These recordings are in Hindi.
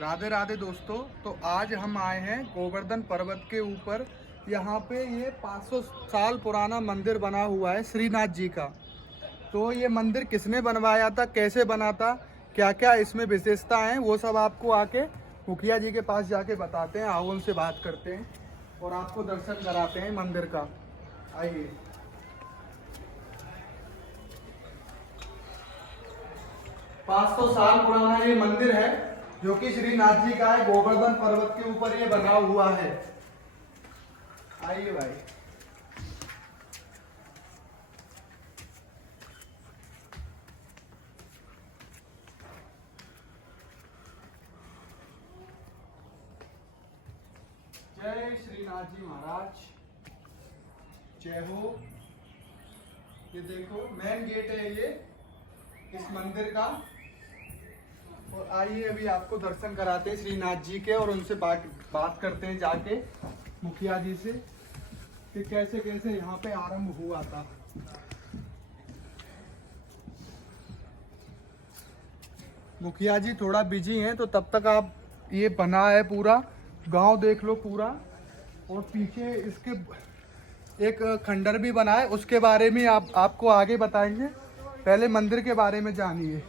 राधे राधे दोस्तों। तो आज हम आए हैं गोवर्धन पर्वत के ऊपर। यहाँ पे ये 500 साल पुराना मंदिर बना हुआ है श्रीनाथ जी का। तो ये मंदिर किसने बनवाया था, कैसे बना था, क्या क्या इसमें विशेषता है, वो सब आपको आके मुखिया जी के पास जाके बताते हैं। आओ उनसे बात करते हैं और आपको दर्शन कराते हैं मंदिर का। आइए। 500 साल पुराना ये मंदिर है जो कि श्रीनाथ जी का है। गोवर्धन पर्वत के ऊपर ये बना हुआ है। आइए भाई। जय श्रीनाथ जी महाराज, जय हो। ये देखो मेन गेट है ये इस मंदिर का। और आइए अभी आपको दर्शन कराते हैं श्रीनाथ जी के और उनसे बात करते हैं जाके मुखिया जी से कि कैसे कैसे यहाँ पे आरंभ हुआ था। मुखिया जी थोड़ा बिजी हैं, तो तब तक आप ये बना है पूरा गांव देख लो पूरा। और पीछे इसके एक खंडर भी बना है, उसके बारे में आपको आगे बताएंगे। पहले मंदिर के बारे में जानिए।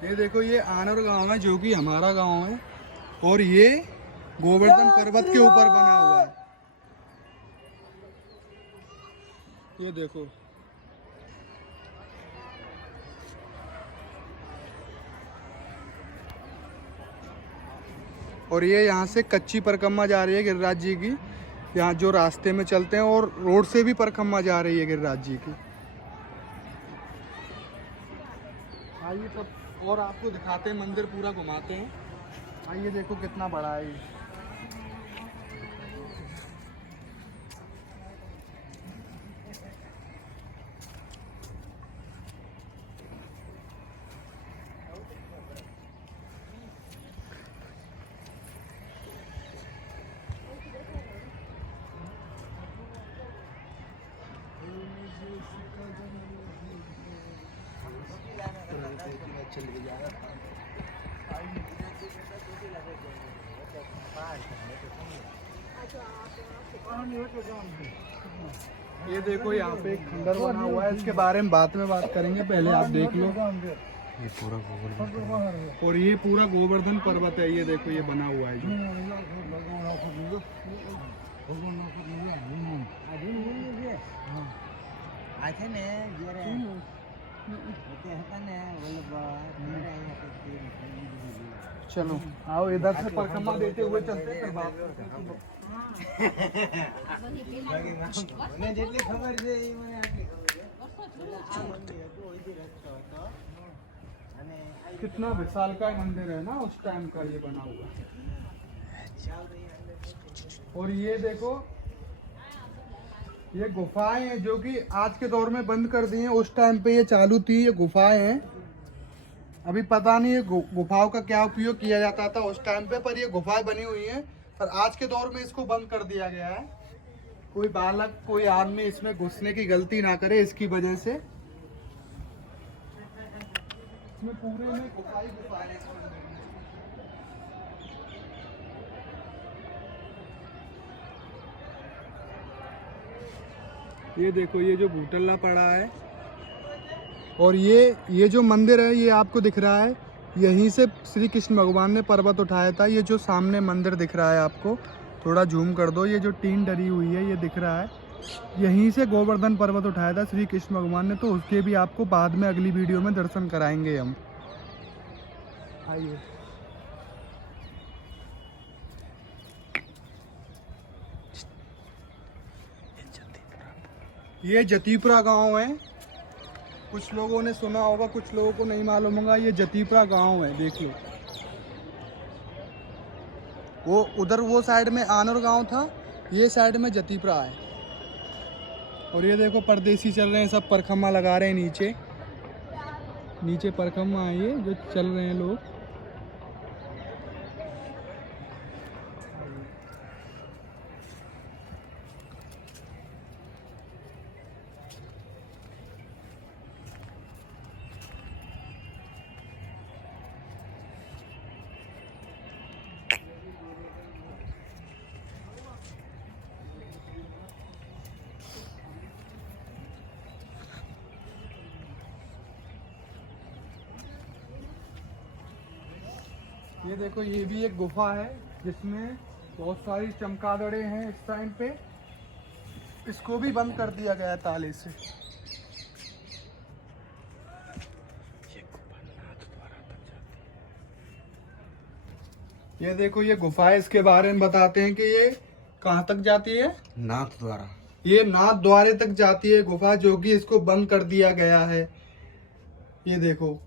ये देखो ये आनर गांव है जो कि हमारा गांव है और ये गोवर्धन पर्वत के ऊपर बना हुआ है। ये देखो और ये यहाँ से कच्ची परिक्रमा जा रही है गिरिराज जी की। यहाँ जो रास्ते में चलते हैं और रोड से भी परिक्रमा जा रही है गिरिराज जी की। आइए तब और आपको दिखाते हैं, मंदिर पूरा घुमाते हैं। आइए देखो कितना बड़ा है ये। ये देखो यहाँ पे एक खंडर बना हुआ है, इसके बारे में बाद में बात करेंगे, पहले आप देख लो। ये पूरा गोवर्धन और ये पूरा गोवर्धन पर्वत है। ये देखो ये बना हुआ है चलो आओ इधर से परिक्रमा देते हुए चलते हैं, फिर बात करते हैं। कितना विशालकाय मंदिर है ना उस टाइम का ये बना हुआ। और ये देखो ये गुफाएं हैं जो कि आज के दौर में बंद कर दी हैं। उस टाइम पे ये चालू थी। ये गुफाएं हैं, अभी पता नहीं ये गुफाओं का क्या उपयोग किया जाता था उस टाइम पे, पर ये गुफाएं बनी हुई हैं। पर आज के दौर में इसको बंद कर दिया गया है। कोई बालक कोई आदमी इसमें घुसने की गलती ना करे इसकी वजह से। इसमें पूरे में गुफाएं हैं इस मंदिर में। ये देखो ये जो भूटल्ला पड़ा है और ये जो मंदिर है ये आपको दिख रहा है, यहीं से श्री कृष्ण भगवान ने पर्वत उठाया था। ये जो सामने मंदिर दिख रहा है आपको, थोड़ा जूम कर दो, ये जो टीन डरी हुई है ये दिख रहा है, यहीं से गोवर्धन पर्वत उठाया था श्री कृष्ण भगवान ने। तो उसके भी आपको बाद में अगली वीडियो में दर्शन कराएंगे हम। आइए। ये जतीपुरा गांव है, कुछ लोगों ने सुना होगा, कुछ लोगों को नहीं मालूम होगा। ये जतीपुरा गांव है, देख लो। वो उधर वो साइड में आनर गांव था, ये साइड में जतीपुरा है। और ये देखो परदेसी चल रहे हैं, सब परिक्रमा लगा रहे हैं नीचे। नीचे परिक्रमा है ये जो चल रहे हैं लोग। ये देखो ये भी एक गुफा है जिसमें बहुत सारी चमगादड़ें हैं। इस टाइम पे इसको भी बंद कर दिया गया है ताले से। ये देखो ये गुफा है, इसके बारे में बताते हैं कि ये कहाँ तक जाती है। नाथ द्वारा। ये नाथ द्वारे तक जाती है गुफा, जो कि इसको बंद कर दिया गया है। ये देखो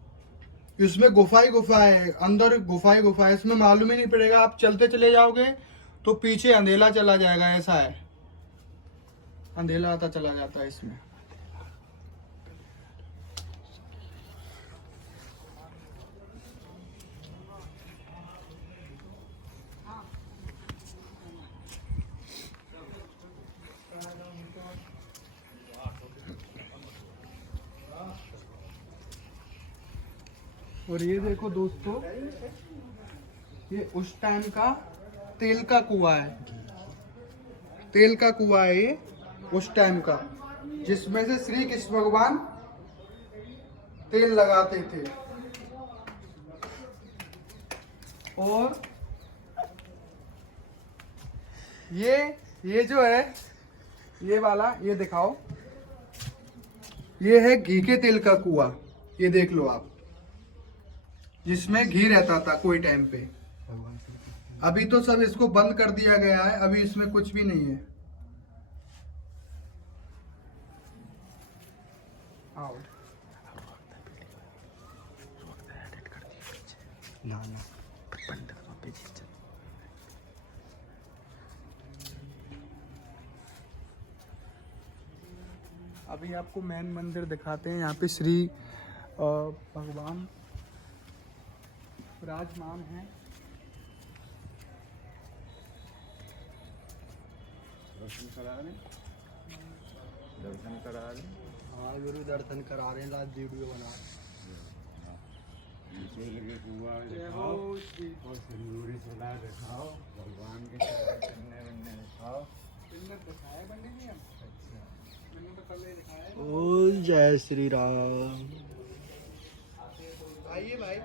इसमें गुफा ही गुफा है, अंदर गुफा ही गुफा है। इसमें मालूम ही नहीं पड़ेगा, आप चलते चले जाओगे तो पीछे अंधेला चला जाएगा। ऐसा है, अंधेला आता चला जाता है इसमें। और ये देखो दोस्तों, ये उस टाइम का तेल का कुआं है। तेल का कुआं है ये उस टाइम का, जिसमें से श्री कृष्ण भगवान तेल लगाते थे। और ये जो है ये वाला, ये दिखाओ, ये है घी के तेल का कुआं। ये देख लो आप, जिसमें घी रहता था कोई टाइम पे। अभी तो सब इसको बंद कर दिया गया है, अभी इसमें कुछ भी नहीं है। आओ ना अभी आपको मेन मंदिर दिखाते हैं। यहाँ पे श्री भगवान विराजमान हैं। दर्शन करा रहे, दर्शन करा रहे। हाँ गुरु दर्शन करा रहे हैं, लास्ट वीडियो बना। तेल के कुआं दिखाओ और सिंदूरी सला दिखाओ, भगवान के चन्ने वन्ने दिखाओ। दिखाया पंडित जी, हम मैंने तो कल ही दिखाया। ओ जय श्री राम। आइए भाई।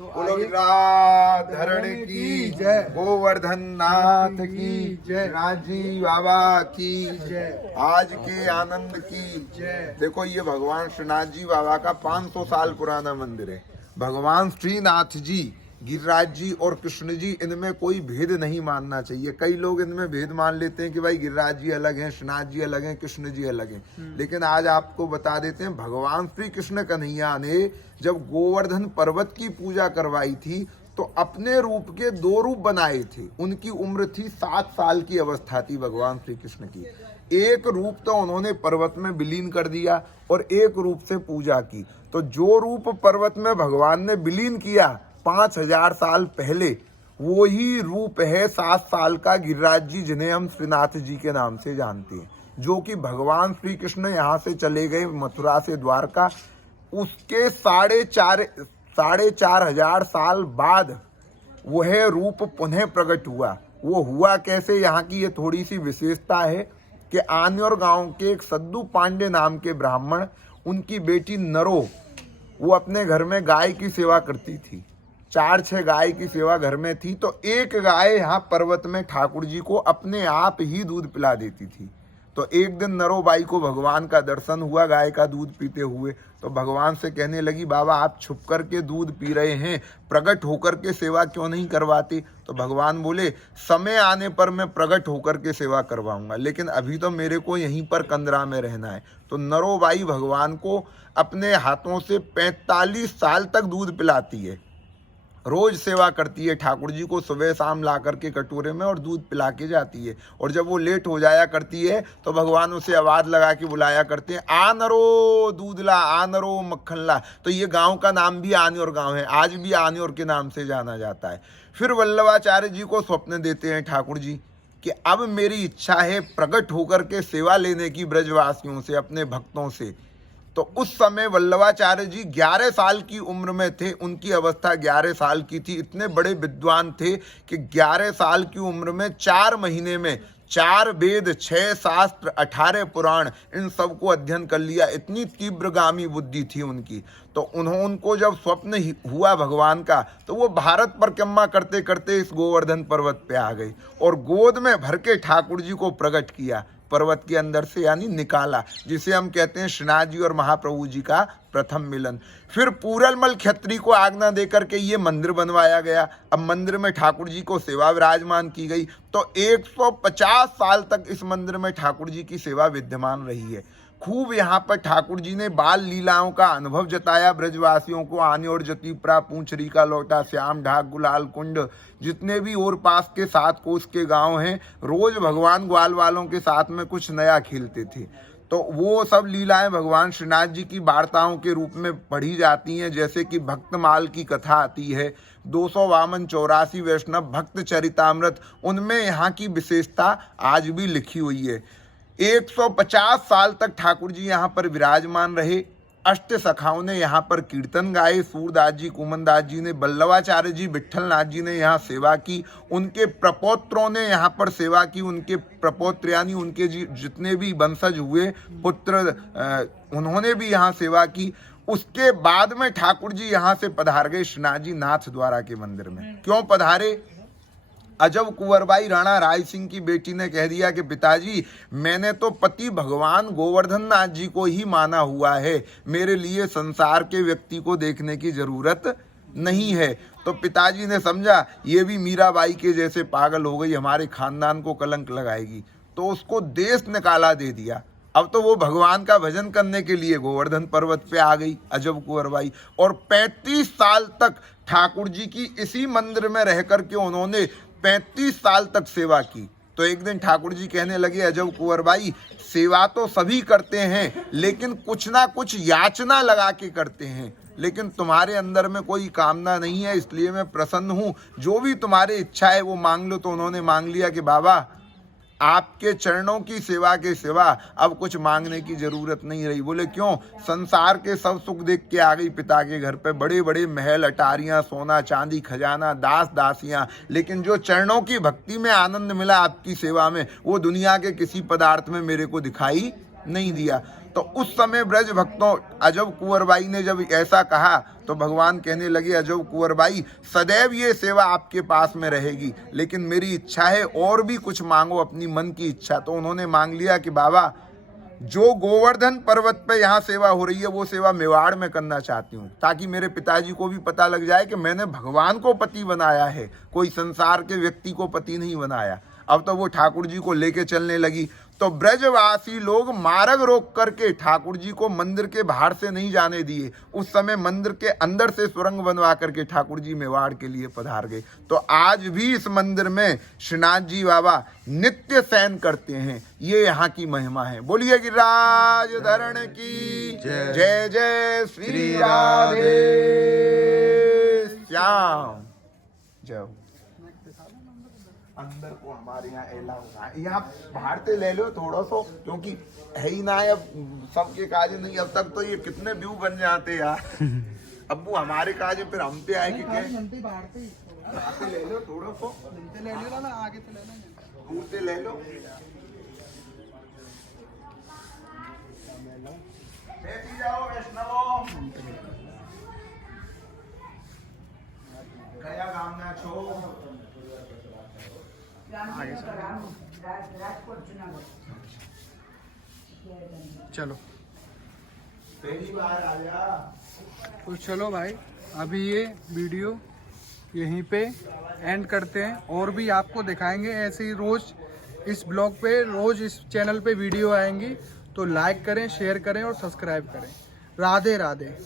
बोलो धरण की जय, गोवर्धन नाथ की जय, राजी बाबा की जय, आज के आनंद की जय। देखो ये भगवान श्रीनाथ जी बाबा का 500 साल पुराना मंदिर है। भगवान श्रीनाथ जी, गिरिराज जी और कृष्ण जी, इनमें कोई भेद नहीं मानना चाहिए। कई लोग इनमें भेद मान लेते हैं कि भाई गिरिराज जी अलग हैं, श्रीनाथ जी अलग हैं, कृष्ण जी अलग हैं। लेकिन आज आपको बता देते हैं, भगवान श्री कृष्ण कन्हैया ने जब गोवर्धन पर्वत की पूजा करवाई थी तो अपने रूप के 2 रूप बनाए थे। उनकी उम्र थी 7 साल की अवस्था थी भगवान श्री कृष्ण की। एक रूप तो उन्होंने पर्वत में विलीन कर दिया और एक रूप से पूजा की। तो जो रूप पर्वत में भगवान ने विलीन किया 5000 साल पहले, वो ही रूप है 7 साल का गिरिराज जी, जिन्हें हम श्रीनाथ जी के नाम से जानते हैं। जो कि भगवान श्री कृष्ण यहाँ से चले गए मथुरा से द्वारका, उसके 4,500 साल बाद वह रूप पुनः प्रकट हुआ। वो हुआ कैसे, यहाँ की ये थोड़ी सी विशेषता है कि आन्योर गांव के एक सद्दू पांडे नाम के ब्राह्मण, उनकी बेटी नरो, वो अपने घर में गाय की सेवा करती थी। 4-6 गाय की सेवा घर में थी। तो एक गाय यहाँ पर्वत में ठाकुर जी को अपने आप ही दूध पिला देती थी। तो एक दिन नरोबाई को भगवान का दर्शन हुआ गाय का दूध पीते हुए। तो भगवान से कहने लगी, बाबा आप छुप कर के दूध पी रहे हैं, प्रकट होकर के सेवा क्यों नहीं करवाते। तो भगवान बोले, समय आने पर मैं प्रकट होकर के सेवा करवाऊंगा, लेकिन अभी तो मेरे को यहीं पर कंदरा में रहना है। तो नरोबाई भगवान को अपने हाथों से 45 साल तक दूध पिलाती है, रोज सेवा करती है। ठाकुर जी को सुबह शाम ला करके कटोरे में और दूध पिला के जाती है। और जब वो लेट हो जाया करती है तो भगवान उसे आवाज लगा के बुलाया करते हैं, आ नरो दूध ला, आ नरो मक्खन ला। तो ये गांव का नाम भी आन्योर गांव है, आज भी आन्योर के नाम से जाना जाता है। फिर वल्लभाचार्य जी को स्वप्न देते हैं ठाकुर जी कि अब मेरी इच्छा है प्रकट होकर के सेवा लेने की ब्रजवासियों से, अपने भक्तों से। तो उस समय वल्लभाचार्य जी 11 साल की उम्र में थे, उनकी अवस्था 11 साल की थी। इतने बड़े विद्वान थे कि 11 साल की उम्र में 4 महीने में 4 वेद, 6 शास्त्र, 18 पुराण, इन सबको अध्ययन कर लिया। इतनी तीव्रगामी बुद्धि थी उनकी। तो उनको जब स्वप्न हुआ भगवान का, तो वो भारत परिक्रमा करते करते इस गोवर्धन पर्वत पे आ गई और गोद में भर के ठाकुर जी को प्रकट किया पर्वत के अंदर से, यानी निकाला, जिसे हम कहते हैं श्रीनाथ जी और महाप्रभु जी का प्रथम मिलन। फिर पूरलमल क्षत्रिय को आज्ञा देकर के ये मंदिर बनवाया गया। अब मंदिर में ठाकुर जी को सेवा विराजमान की गई। तो 150 साल तक इस मंदिर में ठाकुर जी की सेवा विद्यमान रही है। खूब यहाँ पर ठाकुर जी ने बाल लीलाओं का अनुभव जताया ब्रजवासियों को। आने और जतीपरा, पूंछरी का लोटा, श्याम ढाक, गुलाल कुंड, जितने भी और पास के 7 कोस के गांव हैं, रोज भगवान ग्वाल वालों के साथ में कुछ नया खेलते थे। तो वो सब लीलाएं भगवान श्रीनाथ जी की वार्ताओं के रूप में पढ़ी जाती हैं। जैसे कि भक्तमाल की कथा आती है, 200 वामन, 84 वैष्णव, भक्त चरितामृत, उनमें यहाँ की विशेषता आज भी लिखी हुई है। 150 साल तक ठाकुर जी यहाँ पर विराजमान रहे। अष्ट सखाओं ने यहाँ पर कीर्तन गाए। सूरदास जी, कुमनदास जी ने, वल्लभाचार्य जी, विट्ठलनाथ जी ने यहाँ सेवा की। उनके प्रपौत्रों ने यहाँ पर सेवा की। उनके प्रपौत्र यानी उनके जितने भी वंशज हुए पुत्र, उन्होंने भी यहाँ सेवा की। उसके बाद में ठाकुर जी यहाँ से पधार गए श्रीनाथ जी नाथ द्वारा के मंदिर में। क्यों पधारे? अजब कुंवरबाई राणा राय सिंह की बेटी ने कह दिया कि पिताजी, मैंने तो पति भगवान गोवर्धन नाथ जी को ही माना हुआ है, मेरे लिए संसार के व्यक्ति को देखने की जरूरत नहीं है। तो पिताजी ने समझा ये भी मीराबाई के जैसे पागल हो गई, हमारे खानदान को कलंक लगाएगी, तो उसको देश निकाला दे दिया। अब तो वो भगवान का भजन करने के लिए गोवर्धन पर्वत पे आ गई अजब कुंवरबाई। और 35 साल तक ठाकुर जी की इसी मंदिर में रह करके उन्होंने 35 साल तक सेवा की। तो एक दिन ठाकुर जी कहने लगे, अजब कुंवरबाई, सेवा तो सभी करते हैं, लेकिन कुछ ना कुछ याचना लगा के करते हैं, लेकिन तुम्हारे अंदर में कोई कामना नहीं है, इसलिए मैं प्रसन्न हूँ। जो भी तुम्हारी इच्छा है वो मांग लो। तो उन्होंने मांग लिया कि बाबा, आपके चरणों की सेवा के सिवा अब कुछ मांगने की जरूरत नहीं रही। बोले क्यों? संसार के सब सुख देख के आ गई पिता के घर पे, बड़े बड़े महल, अटारियां, सोना चांदी, खजाना, दास दासियां, लेकिन जो चरणों की भक्ति में आनंद मिला आपकी सेवा में, वो दुनिया के किसी पदार्थ में मेरे को दिखाई नहीं दिया। तो उस समय ब्रज भक्तों, अजब कुंवरबाई ने जब ऐसा कहा तो भगवान कहने लगे, अजब कुंवरबाई, सदैव ये सेवा आपके पास में रहेगी, लेकिन मेरी इच्छा है और भी कुछ मांगो, अपनी मन की इच्छा। तो उन्होंने मांग लिया कि बाबा, जो गोवर्धन पर्वत पे यहाँ सेवा हो रही है वो सेवा मेवाड़ में करना चाहती हूँ, ताकि मेरे पिताजी को भी पता लग जाए कि मैंने भगवान को पति बनाया है, कोई संसार के व्यक्ति को पति नहीं बनाया। अब तो वो ठाकुर जी को लेके चलने लगी। तो ब्रजवासी लोग मार्ग रोक करके ठाकुर जी को मंदिर के बाहर से नहीं जाने दिए। उस समय मंदिर के अंदर से सुरंग बनवा करके ठाकुर जी मेवाड़ के लिए पधार गए। तो आज भी इस मंदिर में श्रीनाथ जी बाबा नित्य शयन करते हैं। ये यहाँ की महिमा है। बोलिए गिरिराज धरण की जय जय श्री राधे श्याम। जय। अंदर को हमारे यहाँ एलाउ है, यहाँ बाहर से ले लो थोड़ा सा, क्योंकि है ही ना, अब सबके काज नहीं। अब तक तो ये कितने व्यू बन जाते यार। अब वो हमारे काज फिर हम पे आए कि क्या? बाहर से ले लो थोड़ा सा, ले लो ना, आगे से ले लो, दूर से ले लो। बैठी जाओ वैष्णवों, गया कामना छो। चलो पहली बार आया। तो चलो भाई, अभी ये वीडियो यहीं पे एंड करते हैं, और भी आपको दिखाएंगे ऐसे ही। रोज इस ब्लॉग पे, रोज इस चैनल पे वीडियो आएंगी, तो लाइक करें, शेयर करें और सब्सक्राइब करें। राधे राधे।